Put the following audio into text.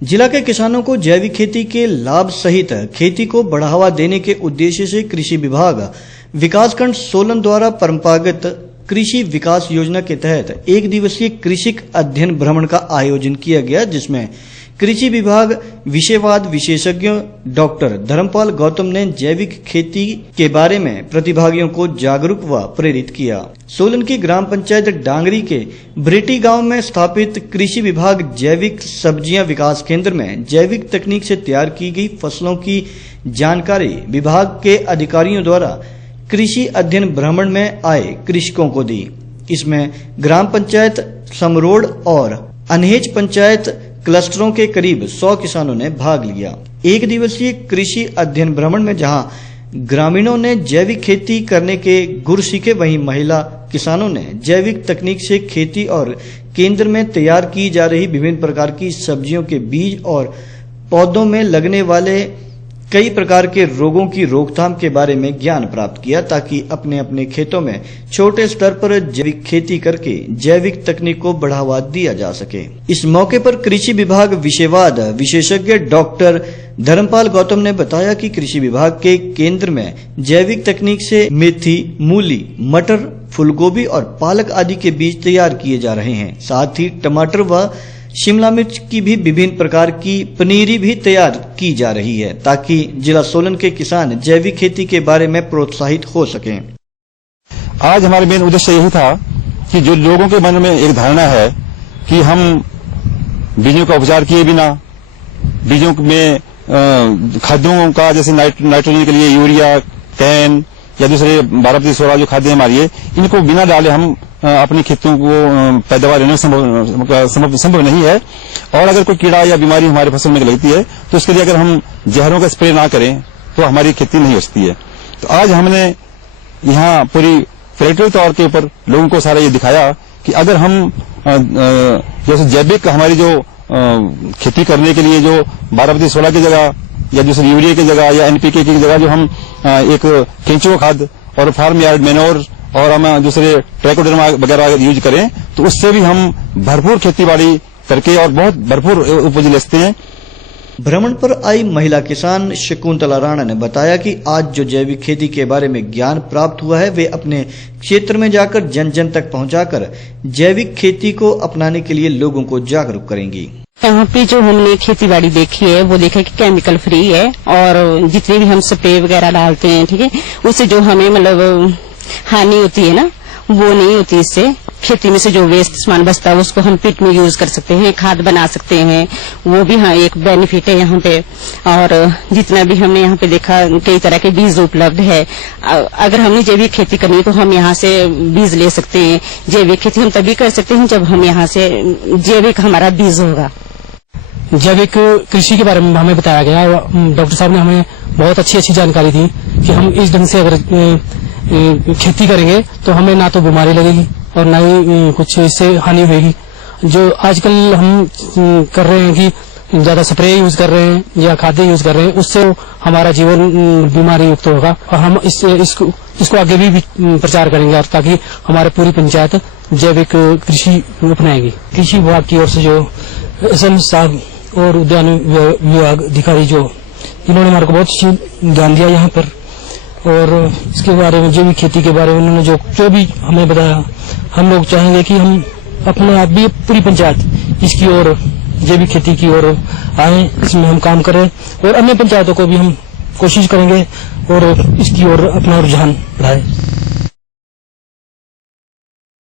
जिला के किसानों को जैविक खेती के लाभ सहित खेती को बढ़ावा देने के उद्देश्य से कृषि विभाग विकासखंड सोलन द्वारा परंपरागत कृषि विकास योजना के तहत एक दिवसीय कृषि अध्ययन भ्रमण का आयोजन किया गया, जिसमें कृषि विभाग विषयवाद विशेषज्ञ डॉक्टर धर्मपाल गौतम ने जैविक खेती के बारे में प्रतिभागियों को जागरूक व प्रेरित किया। सोलन की ग्राम पंचायत डांगरी के ब्रेटी गांव में स्थापित कृषि विभाग जैविक सब्जियां विकास केंद्र में जैविक तकनीक से तैयार की गई फसलों की जानकारी विभाग के अधिकारियों द्वारा कृषि अध्ययन भ्रमण में आए कृषकों को दी। इसमें ग्राम पंचायत समरोड और अनहेज पंचायत क्लस्टरों के करीब 100 किसानों ने भाग लिया। एक दिवसीय कृषि अध्ययन भ्रमण में जहां ग्रामीणों ने जैविक खेती करने के गुर सीखे, वहीं महिला किसानों ने जैविक तकनीक से खेती और केंद्र में तैयार की जा रही विभिन्न प्रकार की सब्जियों के बीज और पौधों में लगने वाले कई प्रकार के रोगों की रोकथाम के बारे में ज्ञान प्राप्त किया, ताकि अपने अपने खेतों में छोटे स्तर पर जैविक खेती करके जैविक तकनीक को बढ़ावा दिया जा सके। इस मौके पर कृषि विभाग विषयवाद विशेषज्ञ डॉक्टर धर्मपाल गौतम ने बताया कि कृषि विभाग के केंद्र में जैविक तकनीक से मेथी, मूली, मटर, फूलगोभी और पालक आदि के बीज तैयार किए जा रहे हैं। साथ ही टमाटर व शिमला मिर्च की भी विभिन्न प्रकार की पनीरी भी तैयार की जा रही है, ताकि जिला सोलन के किसान जैविक खेती के बारे में प्रोत्साहित हो सकें। आज हमारे मेन उद्देश्य यही था कि जो लोगों के मन में एक धारणा है कि हम बीजों का उपचार किए बिना, बीजों में खाद्यों का जैसे नाइट्रोजन के लिए यूरिया, कैन या दूसरे 12-16 जो खाद्य हमारी है, इनको बिना डाले हम अपनी खेतों को पैदावार लेना संभव नहीं है। और अगर कोई कीड़ा या बीमारी हमारे फसल में लगती है तो उसके लिए अगर हम जहरों का स्प्रे ना करें तो हमारी खेती नहीं हो सकती है। तो आज हमने यहाँ पूरी प्रैक्टिकल तौर के ऊपर लोगों को सारा ये दिखाया कि अगर हम जैसे जैविक हमारी जो खेती करने के लिए जो 12-16 की जगह या दूसरे यूरिया की जगह या एनपीके की जगह जो हम एक केंचुआ खाद और फार्म यार्ड मैन्योर और हम दूसरे ट्राइकोडर्मा वगैरह यूज करें तो उससे भी हम भरपूर खेतीबाड़ी करके और बहुत भरपूर उपज ले सकते हैं। भ्रमण पर आई महिला किसान शकुंतला राणा ने बताया कि आज जो जैविक खेती के बारे में ज्ञान प्राप्त हुआ है, वे अपने क्षेत्र में जाकर जन जन तक पहुंचाकर जैविक खेती को अपनाने के लिए लोगों को जागरूक करेंगी। यहाँ पे जो हमने खेती बाड़ी देखी है वो देखा कि केमिकल फ्री है और जितने भी हम स्प्रे वगैरह डालते हैं, ठीक है, उससे जो हमें मतलब हानि होती है ना, वो नहीं होती। इससे खेती में से जो वेस्ट सामान बचता है उसको हम पिट में यूज कर सकते हैं, खाद बना सकते हैं, वो भी हाँ एक बेनिफिट है यहाँ पे। और जितना भी हमने यहाँ पे देखा कई तरह के बीज उपलब्ध है। अगर हमने जैविक खेती करनी है तो हम यहाँ से बीज ले सकते हैं। जैविक खेती हम तभी कर सकते हैं जब हम यहाँ से जैविक हमारा बीज होगा। जैविक कृषि के बारे में हमें बताया गया। डॉक्टर साहब ने हमें बहुत अच्छी जानकारी दी कि हम इस ढंग से अगर खेती करेंगे तो हमें ना तो बीमारी लगेगी और ना ही कुछ इससे हानि होगी। जो आजकल हम कर रहे हैं कि ज्यादा स्प्रे यूज कर रहे हैं या खाद्य यूज कर रहे हैं, उससे हमारा जीवन बीमारी युक्त होगा। और हम इसको आगे भी प्रचार करेंगे और ताकि हमारी पूरी पंचायत जैविक कृषि अपनाएगी। कृषि विभाग की ओर से जो एसएम साहब और उद्यान विभाग अधिकारी जो इन्होंने हमारे को बहुत अच्छी ज्ञान दिया यहाँ पर, और इसके बारे में जैविक खेती के बारे में उन्होंने जो भी हमें बताया, हम लोग चाहेंगे कि हम अपने आप भी पूरी पंचायत इसकी ओर जैविक खेती की ओर आए, इसमें हम काम करें और अन्य पंचायतों को भी हम कोशिश करेंगे और इसकी ओर अपना रुझान बढ़ाएं।